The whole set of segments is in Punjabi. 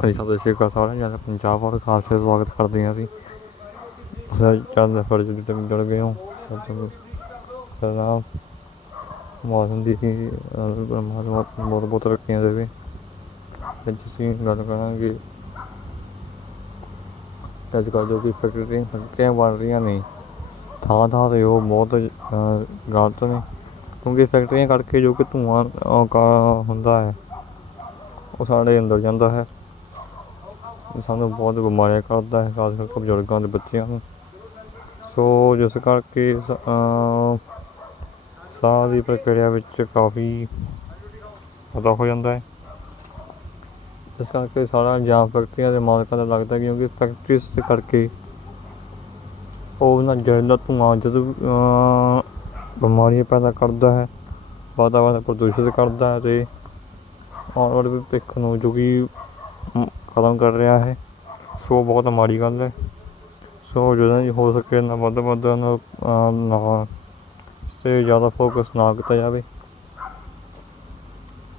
ਹਾਂਜੀ ਸਤਿ ਸ਼੍ਰੀ ਅਕਾਲ ਸਾਰਿਆਂ ਨੂੰ ਪੰਜਾਬ ਔਰ ਖਾਸ ਤੇ ਸਵਾਗਤ ਕਰਦੇ ਹਾਂ ਅਸੀਂ ਸਰ ਚੰਦ ਫਰਜ਼ ਦੇ ਤੇ ਜੁੜ ਗਏ ਹੋ ਸਲਾਮ ਮੌਸਮ ਦੀ ਪਰਮਾਤਮਾ ਬਹੁਤ ਬਹੁਤ ਰੱਖੀਆਂ ਦੇਵੇ। ਅੱਜ ਅਸੀਂ ਗੱਲ ਕਰਾਂਗੇ। ਅੱਜ ਕੱਲ੍ਹ ਜੋ ਕਿ ਫੈਕਟਰੀਆਂ ਫੈਕਟਰੀਆਂ ਬਣ ਰਹੀਆਂ ਨੇ, ਥਾਂ ਥਾਂ 'ਤੇ ਉਹ ਬਹੁਤ ਗਲਤ ਨੇ। ਕਿਉਂਕਿ ਫੈਕਟਰੀਆਂ ਕਰਕੇ ਜੋ ਕਿ ਧੂੰਆਂ ਹੁੰਦਾ ਹੈ, ਉਹ ਸਾਡੇ ਅੰਦਰ ਜਾਂਦਾ ਹੈ। ਸਾਨੂੰ ਬਹੁਤ ਬਿਮਾਰੀਆਂ ਕਰਦਾ ਹੈ, ਖਾਸ ਕਰਕੇ ਬਜ਼ੁਰਗਾਂ ਦੇ ਬੱਚਿਆਂ ਨੂੰ। ਸੋ ਜਿਸ ਕਰਕੇ ਸਾਹ ਦੀ ਪ੍ਰਕਿਰਿਆ ਵਿੱਚ ਕਾਫੀ ਵਾਧਾ ਹੋ ਜਾਂਦਾ ਹੈ। ਇਸ ਕਰਕੇ ਸਾਰਾ ਇਲਜ਼ਾਮ ਫੈਕਟਰੀਆਂ ਦੇ ਮਾਲਕਾਂ ਦਾ ਲੱਗਦਾ ਕਿਉਂਕਿ ਫੈਕਟਰੀਜ਼ ਕਰਕੇ ਉਹ ਉਹਨਾਂ ਜ਼ਹਿਰੀਲਾ ਧੂੰਆਂ ਜਦੋਂ ਬਿਮਾਰੀਆਂ ਪੈਦਾ ਕਰਦਾ ਹੈ, ਵਾਤਾਵਰਨ ਪ੍ਰਦੂਸ਼ਿਤ ਕਰਦਾ ਹੈ ਅਤੇ ਆਉਣ ਵਾਲੇ ਭਵਿੱਖ ਨੂੰ ਜੋ ਕਿ ਖਤਮ ਕਰ ਰਿਹਾ ਹੈ। ਸੋ ਬਹੁਤ ਮਾੜੀ ਗੱਲ ਹੈ। ਸੋ ਜਦੋਂ ਵੀ ਹੋ ਸਕੇ ਨਾ ਵੱਧ ਵੱਧ ਨਾ, 'ਤੇ ਜ਼ਿਆਦਾ ਫੋਕਸ ਨਾ ਕੀਤਾ ਜਾਵੇ।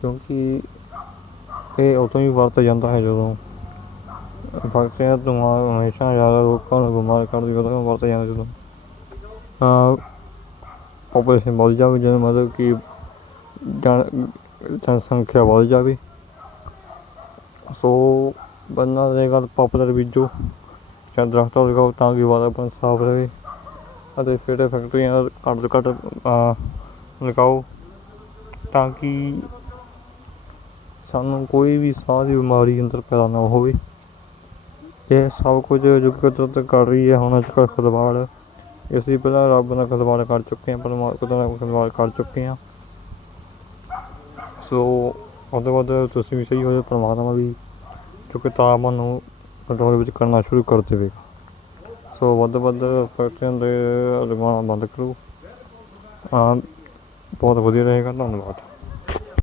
ਕਿਉਂਕਿ ਇਹ ਉਦੋਂ ਹੀ ਵਰਤ ਜਾਂਦਾ ਹੈ ਜਦੋਂ ਫੈਕਟਰੀਆਂ ਦਾ ਹਮੇਸ਼ਾ ਜ਼ਿਆਦਾ ਲੋਕਾਂ ਨੂੰ ਬਿਮਾਰ ਕਰਦੀ ਉਦੋਂ ਵਰਤ ਜਾਂਦਾ ਜਦੋਂ। ਪਾਪੂਲੇਸ਼ਨ ਵੱਧ ਜਾਵੇ, ਜਦੋਂ ਮਤਲਬ ਕਿ ਜਨ ਜਨਸੰਖਿਆ ਵੱਧ ਜਾਵੇ। ਸੋ ਬੰਨਾ ਦੇ ਗੱਲ ਪਾਪੂਲਰ ਬੀਜੋ। ਜਾਂ ਦਰਖਤ ਲਗਾਓ ਤਾਂ ਕਿ ਵਾਤਾਵਰਨ ਸਾਫ਼ ਰਹੇ। ਅਤੇ ਫਿਰ ਫੈਕਟਰੀਆਂ ਘੱਟ ਤੋਂ ਘੱਟ ਲਗਾਓ। ਤਾਂ ਕਿ ਸਾਨੂੰ ਕੋਈ ਵੀ ਸਾਹ ਦੀ ਬਿਮਾਰੀ ਅੰਦਰ ਪੈਦਾ ਨਾ ਹੋਵੇ। ਇਹ ਸਭ ਕੁਝ ਜੋ ਕੁਦਰਤ ਕਰ ਰਹੀ ਹੈ। ਹੁਣ ਅੱਜ ਕੱਲ੍ਹ ਖਿਲਵਾੜ। ਅਸੀਂ ਪਹਿਲਾਂ ਰੱਬ ਨਾਲ ਖਿਲਵਾੜ ਕਰ ਚੁੱਕੇ ਹਾਂ। ਪਰਮਾਤਮਾ ਨਾਲ ਖਿਲਵਾੜ ਕਰ ਚੁੱਕੇ ਹਾਂ। ਸੋ ਉਹ ਤੋਂ ਵੱਧ ਤੁਸੀਂ ਵੀ ਸਹੀ ਹੋ ਜਾਓ, ਪਰਮਾਤਮਾ ਵੀ ਜੋ ਕਿ ਤਾਪਮਾਨ ਨੂੰ ਕੰਟਰੋਲ ਵਿੱਚ ਕਰਨਾ ਸ਼ੁਰੂ ਕਰ ਦੇਵੇਗਾ। ਸੋ ਵੱਧ ਤੋਂ ਵੱਧ ਫੈਕਟਰੀਆਂ ਦੇ ਲਗਾਉਣਾ ਬੰਦ ਕਰੋ। ਬਹੁਤ ਵਧੀਆ ਰਹੇਗਾ, ਧੰਨਵਾਦ।